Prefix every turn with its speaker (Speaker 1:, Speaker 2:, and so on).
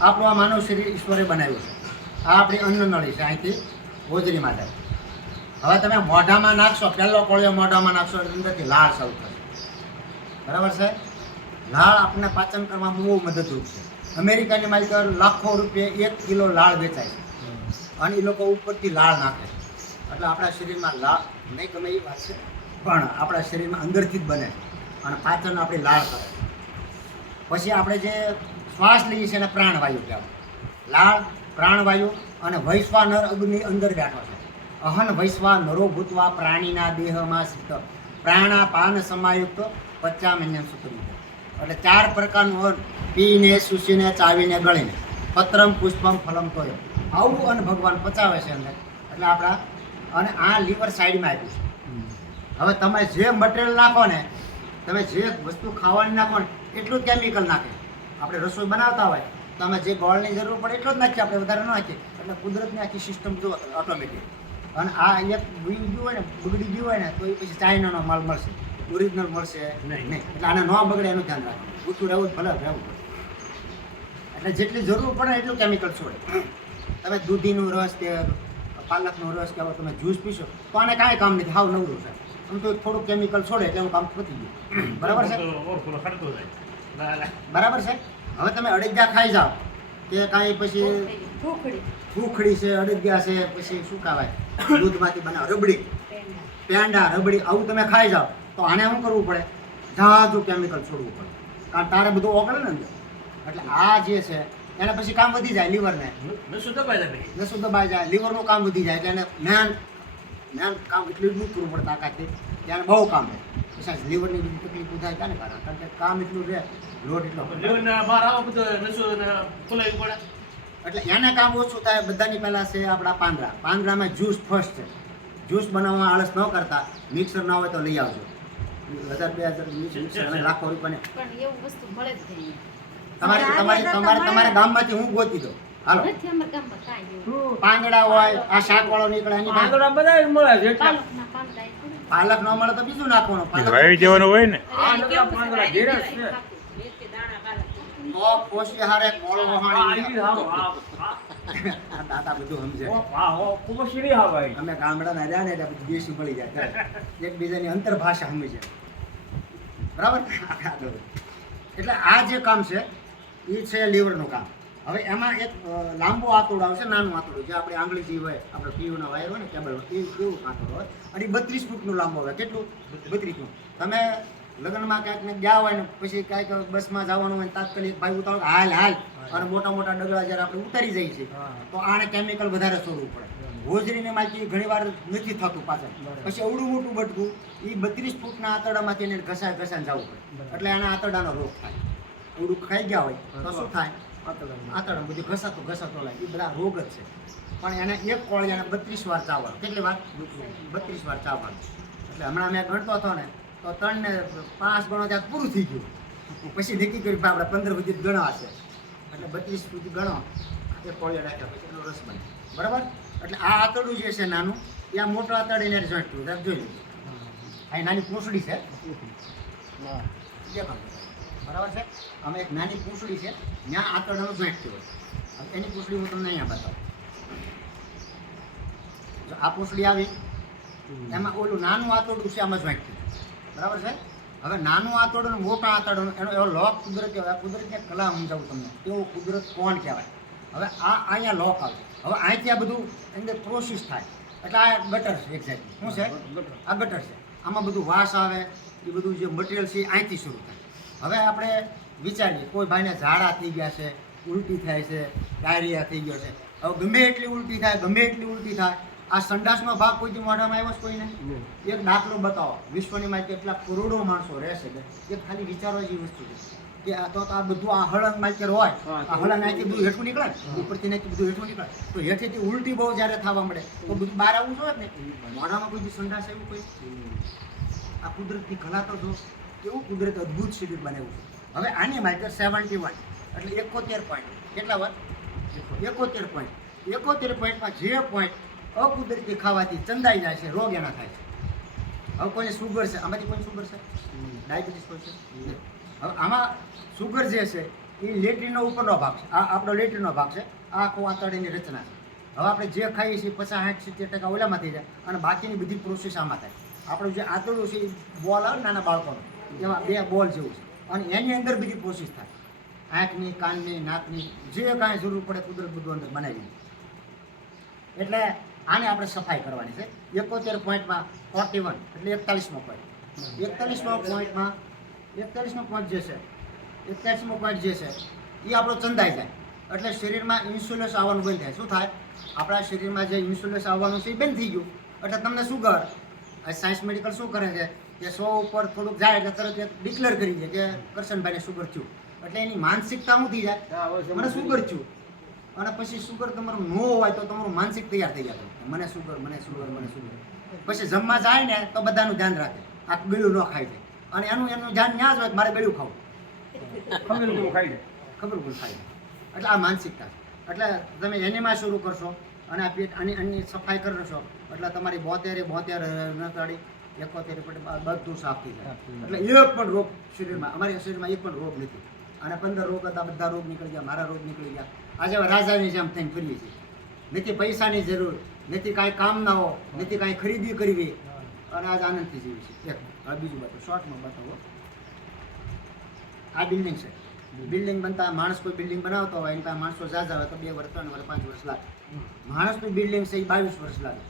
Speaker 1: આપણું આ માનવ શરીર ઈશ્વરે બનાવ્યું છે. આ આપણી અન્નનળી છે અહીંથી હોજરી માટે. હવે તમે મોઢામાં નાખશો, પહેલો કોળિયો મોઢામાં નાખશો એટલે અંદરથી લાળ શરૂ થશે. બરાબર છે? લાળ આપણને પાચન કરવામાં બહુ મદદરૂપ છે. અમેરિકાની માલિક લાખો રૂપિયા એક કિલો લાળ વેચાય છે. અને એ લોકો ઉપરથી લાળ નાખે એટલે આપણા શરીરમાં લાળ, નહીં ગમે એ વાત છે, પણ આપણા શરીરમાં અંદરથી જ બને અને પાચન આપણી લાળ કરે પછી આપણે જે શ્વાસ લઈએ છીએ એને પ્રાણવાયુ કહેવાય. લાળ, પ્રાણવાયુ અને વૈશ્વાનર અગ્નિ અંદર બેઠો છે. અહન વૈશ્વા નરો ભૂતવા પ્રાણીના દેહમાં સ્થિત. પ્રાણાપાન સમાયુક્ત પચ્ચામન્યમ સૂત્રી એટલે ચાર પ્રકારનું અન્ન પીને, સુસીને, ચાવીને, ગળીને. પત્રમ, પુષ્પમ, ફલમ તોય આવું અન્ન ભગવાન પચાવે છે અંદર એટલે આપણા અને આ લીવર સાઈડમાં આપ્યું છે. હવે તમે જે મટીરિયલ નાખો ને, તમે જે વસ્તુ ખાવાની નાખો ને, એટલું કેમિકલ નાખે. આપણે રસોઈ બનાવતા હોય તો અમે જે ગોળની જરૂર પડે એટલો જ નાખીએ આપણે વધારે ન નાખીએ. એટલે કુદરતની આખી સિસ્ટમ જો ઓટોમેટિક અને આ એક બગડી ગયું હોય ને બગડી ગયું હોય ને તો એ પછી ચાઇનાનો માલ મળશે. ઓરિજિનલ મળશે. નહીં નહીં. એટલે આને ન બગડે એનું ધ્યાન રાખવું ઊંચું રહેવું જ ભલે રહેવું પડે. એટલે જેટલી જરૂર પડે એટલું કેમિકલ છોડે. તમે દૂધીનું રસ કે પાલકનો રસ કે તમે જ્યુસ પીશો તો આને કાંઈ કામ નથી. હાવ નવરું છે. આમ તો થોડું કેમિકલ છોડે એટલે એનું કામ પતી ગયું. બરાબર છે? બરાબર. છે? હવે તમે અડદિયા ખાઈ જાઓ. કે કાંઈ પછી ભૂખડી. છે અડદિયા છે પછી શું કહેવાય? દૂધમાંથી બને રબડી. પેંડા રબડી આવું તમે ખાઈ જાઓ. તો આને શું કરવું પડે? ઝાઝું કેમિકલ છોડવું પડે. કારણ તારે બધું ઓગળે ને એટલે આ જે છે એને પછી કામ વધી જાય લીવરને શું દબાઈ જાય લીવરનું કામ વધી જાય. એટલે એને જ્ઞાન જ્ઞાન કામ એટલું જ કરવું પડે તાકાતથી. ત્યારે બહુ કામ રહે પછી લીવરની બધી તકલીફ થાય ક્યાં કારણ કારણ કે કામ એટલું રહે લોડ એટલો પડે. એટલે એને કામ ઓછું થાય બધાની પહેલાં છે આપણા પાંદડા. પાંદડામાં જ્યુસ ફર્સ્ટ છે. જ્યુસ બનાવવા આળસ ન કરતા મિક્સર ના હોય તો લઈ આવજો. હજાર બે હજાર મિક્સર લાખો રૂપિયાને.
Speaker 2: પણ એવું વસ્તુ મળે જ નહીં.
Speaker 1: તમારી તમારી તમારે તમારા ગામમાંથી હું ગોતી દઉં. હાલો. પાંદડા હોય આ શાક વાળો નીકળે એની
Speaker 3: પાંદડા બધા મળે છે.
Speaker 1: પાલક ન મળે તો બીજું નાખવાનું પાલક
Speaker 4: દેવાનું હોય ને?
Speaker 3: પાંદડા ઘેરે છે.
Speaker 1: તો. પોષી મોળો વહાણી દાદા બધું સમજે.
Speaker 3: ઓ, હા, ભાઈ.
Speaker 1: અમે ગામડાના રહ્યા ને એટલે બધું દેશી મળી જાય એકબીજાની અંતરભાષા સમજે. બરાબર? એટલે આ જે કામ છે એ છે લીવરનું કામ. હવે એમાં એક લાંબો આંતરડો આવશે નાનું આંતરડું જે આપણે આંગળી જે હોય આપણે પીયુના વાયર હોય ને કેબલ હોય એ એવું આંતરડો હોય? અને બત્રીસ ફૂટનું લાંબો હોય. કેટલું? બત્રીસ ફૂટ તમે લગ્નમાં ક્યાંક ને ગયા હોય ને પછી કાંઈક બસમાં જવાનું હોય ને તાત્કાલિક ભાઈ ઉતારો હાલ હાલ. અને મોટા મોટા ડગલા જ્યારે આપણે ઉતારી જઈએ છીએ તો આને કેમિકલ વધારે છોડવું પડે. હોજરીને માહિતી ઘણી વાર નથી થતું પાછળ. પછી અવડું મોટું બટકું એ બત્રીસ ફૂટના આંતરડામાંથી એને ઘસાય ઘસાય જવું પડે. એટલે આના આંતરડાનો રોગ થાય. અવડું ખાઈ ગયા હોય તો શું થાય? આંતરડા બધું ઘસાતો ઘસાતો લાગે. એ બધા રોગ જ છે. પણ એને એક કોળિયાને બત્રીસ વાર ચાવવાનું. કેટલી વાર? બત્રીસ વાર ચાવવાનું. એટલે હમણાં મેં ગણતો હતો ને તો ત્રણ ને પાંચ ગણો ત્યાં પૂરું થઈ ગયું. પછી નક્કી કર્યું આપણે પંદર સુધી છે એટલે બત્રીસ સુધી ગણો. એક કોળિયા રાખ્યા પછી એનો રસ બને. બરાબર? એટલે આ આંતરડું જે છે નાનું એ આ મોટો આંતરડીને જોઈન્ટ થયું. તમે જોઈ લીધું. આ નાની પૂંછડી છે. દેખાડો. બરાબર છે? અમે એક નાની પૂંછડી છે ત્યાં આંતરડાનું જોઈન્ટ થયું હવે એની પૂંછડી હું તમને અહીંયા બતાવું. જો આ પૂંછડી આવી એમાં ઓલું નાનું આંતરડું છે આમાં જોઈન્ટ થયું બરાબર છે? હવે નાનું આંતરડું મોટા આંતરડું એનો એવો લોક કુદરત કહેવાય. કુદરતની કલા સમજાવું તમને. તેવો કુદરત કોણ કહેવાય? હવે આ અહીંયા લોક આવે હવે અહીંથી આ બધું અંદર પ્રોસેસ થાય. એટલે આ ગટર છે એક્ઝેક્ટલી શું છે? આ ગટર છે. આમાં બધું વાસ આવે એ બધું જે મટીરિયલ છે અહીંથી શરૂ થાય. હવે આપણે વિચારીએ કોઈ ભાઈને ઝાડા થઈ ગયા છે ઉલટી થાય છે ડાયરિયા થઈ ગયો છે. હવે ગમે એટલી ઉલટી થાય ગમે એટલી ઉલટી થાય આ સંડાસનો ભાગ કોઈથી મોઢામાં આવ્યો છે કોઈને? એક દાખલો બતાવો. વિશ્વની માં કેટલા કરોડો માણસો રહેશે કે ખાલી વિચારવા જેવી વસ્તુ છે. કે આ તો આ બધું આ હળંગ માઇકેર હોય. આ હળંગ નાખી બધું હેઠું નીકળે. ઉપરથી નાખી બધું હેઠું નીકળે. તો હેઠેથી ઉલટી બહુ જ્યારે થવા મળે તો બધું બહાર આવવું જોઈએ ને મોઢામાં કોઈ સંડાસ આવ્યું કોઈ? આ કુદરતની કલા તો જો. કેવું કુદરત અદ્ભુત શિબિર બનાવ્યું છે. હવે આની માહિતી સેવન્ટી વન એટલે એકોતેર પોઈન્ટ કેટલા વાત? એકોતેર પોઈન્ટ એકોતેર પોઈન્ટમાં જે પોઈન્ટ અકુદરતી ખાવાથી ચંદાઈ જાય છે, રોગ એના થાય છે. હવે કોઈને સુગર છે? આમાંથી કોઈ સુગર છે? ડાયાબિટીસ કોઈ છે? હવે આમાં સુગર જે છે, એ લેટ્રિનનો ઉપરનો ભાગ છે. આ આપણો લેટ્રિનનો ભાગ છે. આ આખો આંતરડીની રચના છે. હવે આપણે જે ખાઈએ છીએ પચાસ સાઠ સિત્તેર ટકા ઓલામાં થઈ જાય અને બાકીની બધી પ્રોસેસ આમાં થાય. આપણું જે આંતરડું છે, એ બોલ આવે નાના બાળકોનો. એમાં બે બોલ જેવું છે. અને એની અંદર બીજી પ્રોસેસ થાય. આંખની, કાનની, નાકની, જે કાંઈ જરૂર પડે કુદરત બધું અંદર બનાવી એટલે આને આપણે સફાઈ કરવાની છે. એકોતેર પોઈન્ટમાં ફોર્ટી વન એટલે એકતાલીસમો પોઈન્ટ એકતાલીસમો પોઈન્ટમાં એકતાલીસમો પોઈન્ટ જે છે, એકતાલીસમો પોઈન્ટ જે છે એ આપણો ચંદાઈ જાય. એટલે શરીરમાં ઇન્સ્યુલેસ આવવાનું બંધ થાય. શું થાય? આપણા શરીરમાં જે ઇન્સ્યુલેસ આવવાનું છે એ બંધ થઈ ગયું. એટલે તમને શું આ સાયન્સ મેડિકલ શું કરે છે? કે સો ઉપર થોડુંક જાય એટલે તરત એક ડિક્લેર કરી દે કે કરશનભાઈને સુગર થયું. એટલે એની માનસિકતા ઊંધી થઈ જાય? મને સુગર થયું. અને પછી સુગર તમારું ન હોય તો તમારું માનસિક તૈયાર થઈ જાય. મને સુગર મને સુગર મને સુગર પછી જમવા જાય ને તો બધાનું ધ્યાન રાખે. આ ગળ્યું ન ખાઈ જાય. અને એનું એનું ધ્યાન ત્યાં જ હોય મારે ગળ્યું ખાવું.
Speaker 3: ખબર ખાઈ દે
Speaker 1: ખબર ભૂલ ખાઈ એટલે આ માનસિકતા. છે એટલે તમે એનીમાં શરૂ કરશો અને આ પેટ આની અન્ય સફાઈ કરશો એટલે તમારી બોતેરે બોતેર નતાળી એકોતેર બધું સાફ થઈ જાય. એટલે એક પણ રોગ શરીરમાં અમારા શરીરમાં એક પણ રોગ નથી. અને પંદર રોગ હતા બધા રોગ નીકળી ગયા મારા રોગ નીકળી ગયા. આજે રાજાની જેમ થઈને ફરીએ છીએ. નથી પૈસાની જરૂર નથી કાંઈ કામ ના હો નથી કાંઈ ખરીદી કરવી. અને આજ આનંદથી જીવી છે એક હવે બીજું બતાવો. શોર્ટમાં બતાવો. આ બિલ્ડિંગ છે. બિલ્ડિંગ. બનતા માણસ કોઈ બિલ્ડિંગ બનાવતો હોય એની પાસે માણસો જાજા હોય તો બે વર્ષ ત્રણ વર્ષ પાંચ વર્ષ લાગે. માણસનું બિલ્ડિંગ છે એ બાવીસ વર્ષ લાગે.